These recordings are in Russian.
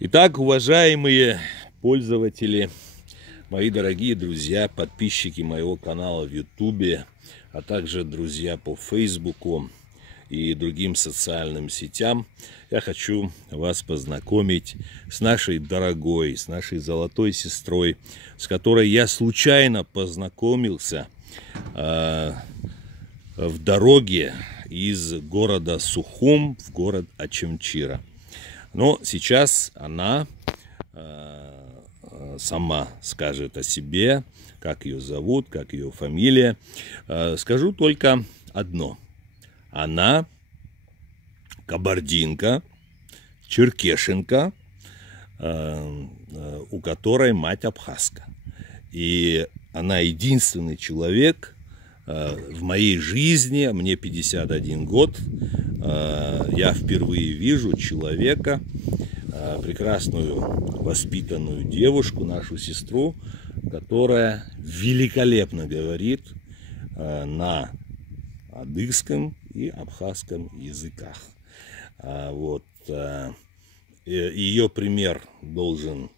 Итак, уважаемые пользователи, мои дорогие друзья, подписчики моего канала в Ютубе, а также друзья по Фейсбуку и другим социальным сетям, я хочу вас познакомить с нашей дорогой, с нашей золотой сестрой, с которой я случайно познакомился в дороге из города Сухум в город Очамчира. Но сейчас она сама скажет о себе, как ее зовут, как ее фамилия. Скажу только одно. Она кабардинка, черкешенка, у которой мать абхазка. И она единственный человек в моей жизни, мне 51 год, я впервые вижу человека, прекрасную воспитанную девушку, нашу сестру, которая великолепно говорит на адыгском и абхазском языках. Вот. Ее пример должен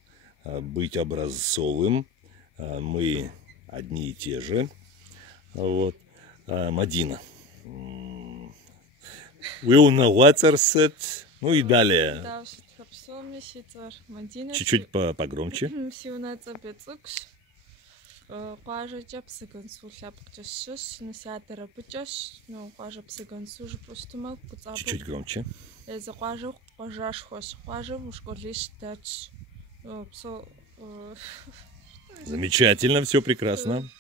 быть образцовым. Мы одни и те же. Вот. Мадина. Ну и далее. Чуть-чуть погромче. Чуть-чуть громче. Замечательно, все прекрасно.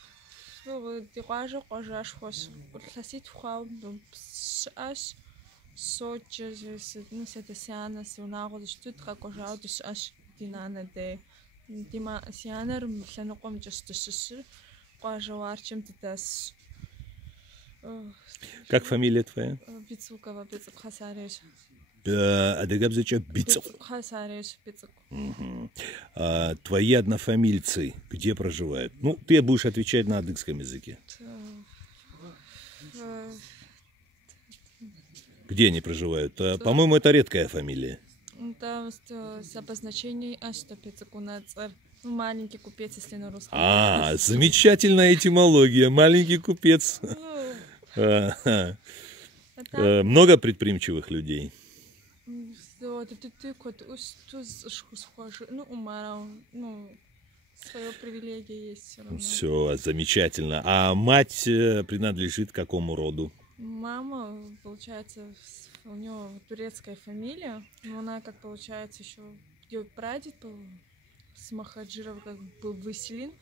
Как фамилия твоя? Твои однофамильцы где проживают? Ну, ты будешь отвечать на адыгском языке. Где они проживают? По-моему, это редкая фамилия. С обозначением маленький купец, если на русском. Замечательная этимология. Маленький купец. Много предприимчивых людей. Своя привилегия есть все равно. Все, замечательно. А мать принадлежит к какому роду? Мама, получается, у нее турецкая фамилия, но она, как получается, еще ее прадед был с Махаджиров, как был выселен.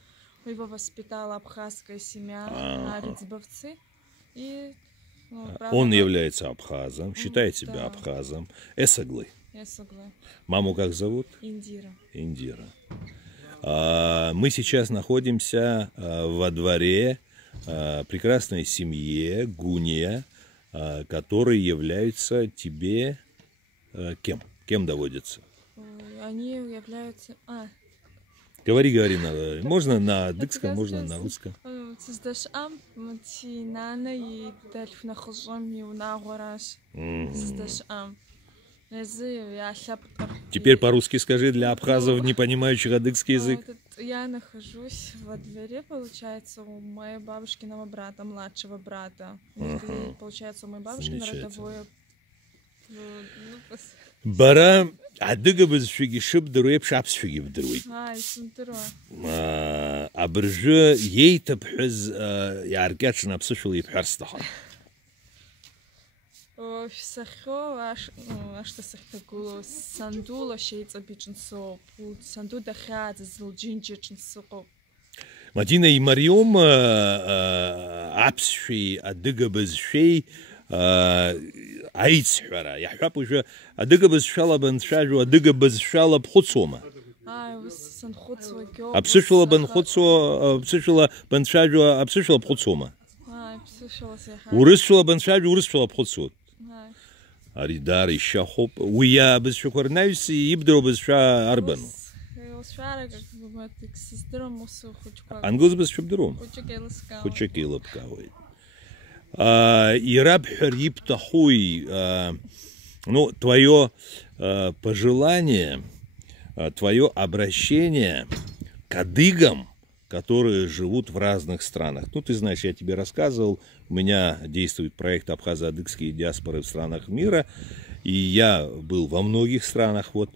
Его воспитала абхазская семья на Рицбовцы. И, он является абхазом, считает себя абхазом. Эсаглы. Маму как зовут? Индира. Индира. Мы сейчас находимся во дворе прекрасной семье Гуния, которые являются тебе кем? Кем доводятся? Они являются... Говори, надо. Можно на адыгском, можно на русском. Теперь по-русски скажи для абхазов, не понимающих адыгский язык. Я нахожусь во дворе, получается, у моей бабушкиного брата, младшего брата. Получается, у моей бабушки родовое... Бара адыга бызшуги шыбдыруй, пшапсшуги бдыруй. Абыржы ейта бхыз яргяч напсышул и бхарстахан. Сахо, что сахтагуло, сандула шейца биченсо, санду дахят, злджинченсо. Мадина и Мариом апсши адыга бызшей айцхара. Я хапу же адыга бызшала беншажу, адыга бызшала бхуцома. Апсышла бенхуцо, апсышла беншажу, апсышла бхуцома. Урысшла беншажу, урысшла бхуцо. Аридар ища хоп. Уя бызшукорнаюсь и ибдро бызша арбану. Ангус бызшубдром. Хочеки лапкавой. И рабхер иптахуй, ну, твое пожелание твое обращение к адыгам, которые живут в разных странах. Ну, ты знаешь, я тебе рассказывал, у меня действует проект абхазо-адыгские диаспоры в странах мира, и я был во многих странах. Вот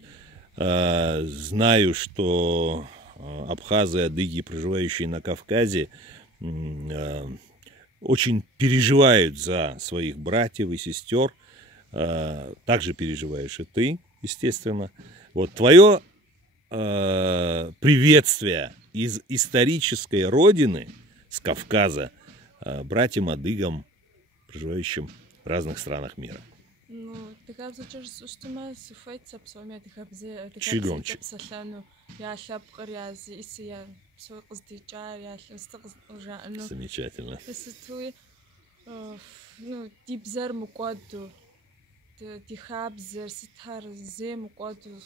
знаю, что абхазы, адыги, проживающие на Кавказе, очень переживают за своих братьев и сестер. Также переживаешь и ты, естественно. Вот твое приветствие из исторической родины, с Кавказа, братьям-адыгам, проживающим в разных странах мира. Ну, ты как зачем что суфайт сапсоми, ты как Чуть громче. Я шапкар, я если я все раздичаю, я уже Замечательно. Ты ну дибзер мукаду, ты хабзер ситар зем мукаду.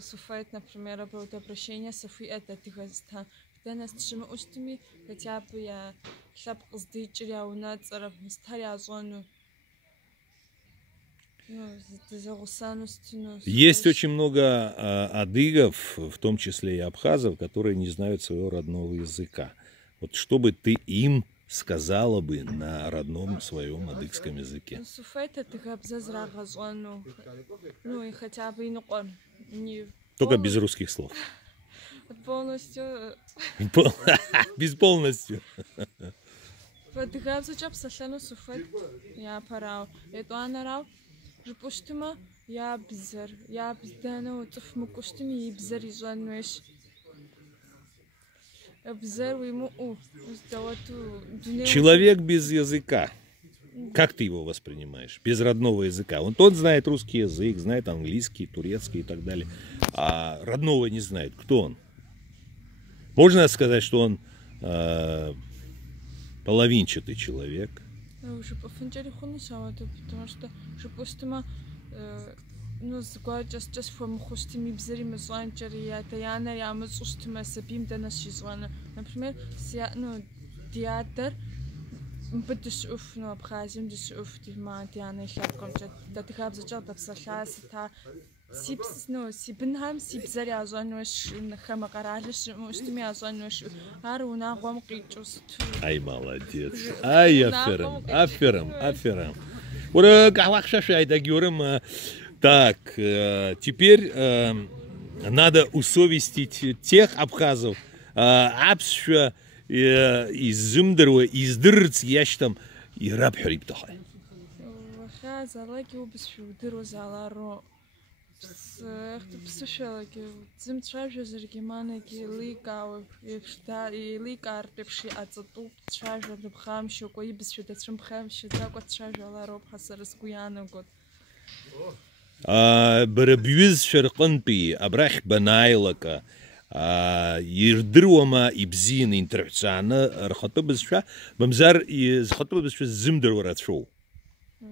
Суфайт, например, было обращение Софи, это ты говоришь, когда нас чему устами, хотя бы я шапку сдичил, я у нас старая зону. Есть очень много адыгов, в том числе и абхазов, которые не знают своего родного языка. Вот что бы ты им сказала бы на родном своем адыгском языке? Ну и хотя бы не только без русских слов. Полностью. Без полностью. Я пора. Это она Жпуштима, я бзер, бздана, утф мукуштими, и бзер изуануэш. Бзер ему Человек без языка. Как ты его воспринимаешь? Без родного языка. Он знает русский язык, знает английский, турецкий и так далее. А родного не знает. Кто он? Можно сказать, что он половинчатый человек? Потому что допустим, ну, just from хостими бзерим званчари, это я на ямы устима сабим да нас звана. Например, ну, театр, بدش أوف نو بخازم بدش أوف تما تيانا خلابكم جد تتخاب زجاج بسخاس تا سيبس نو سيبنهم سيبزر يازون وش نخم قرالش مشتمي يازون وش هارونا قوم قيتوس. Ай, молодец. Ай, аферам. Ура, как шашай да гюрем. Так, теперь надо усовестить тех абхазов, абсша из Зимдерова, из Дырц, я там и раб хриб тахай. Залаки убисшу дыру заларо. Псушалки Зимтшавжу заргиманаки ликау и ликар пепши ацату тшавжу дбхамшу кой бисшу дачм бхамшу закот тшавжу ларо бхасарскуяна год. بربيوز شرقن بي أبرح بنايلك يردروا ما يبزين ينترحسانا رخطوا بزشوا بمزار يزخطوا بزشوا الزمدر ورات شو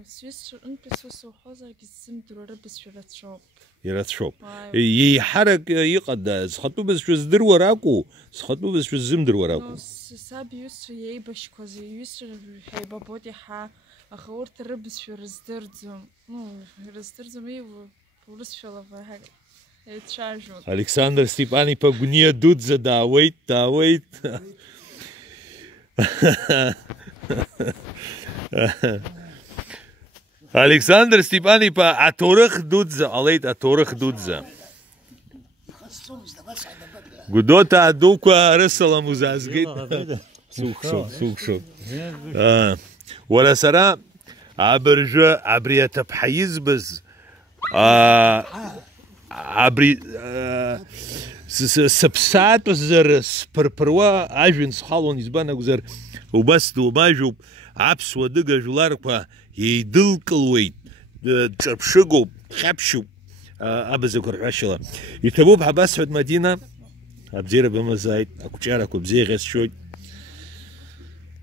سويس انبسوسو حوزر كزمدر وربس شرات شو يرات شو يحرك يقد زخطوا بزشوا الزدر وراكو زخطوا بزشوا الزمدر وراكو سابي يسر يبش كوزي يسر هيبا بودي حا أخور تربس في رزدرزم رزدرزم إيه ورس في لفها يتشارجون Александр Степани погуния дудза давайт Александр Степани по аторах дудза алейт аторах дудза гудота адука рысалам узазгит сукшо ولا سرا عبرجة عبرية تبحيز بز عبري سبسات بس زر سبربروا أجن سخالون يزبانا وزر وبس وماجو عبس ودقة جلارك يدل كلويت تبشقو خبشو أبزكر عشلة يتبوب حباس حد مدينة أبزير بمزايد أكو شارك وبزيغس شوي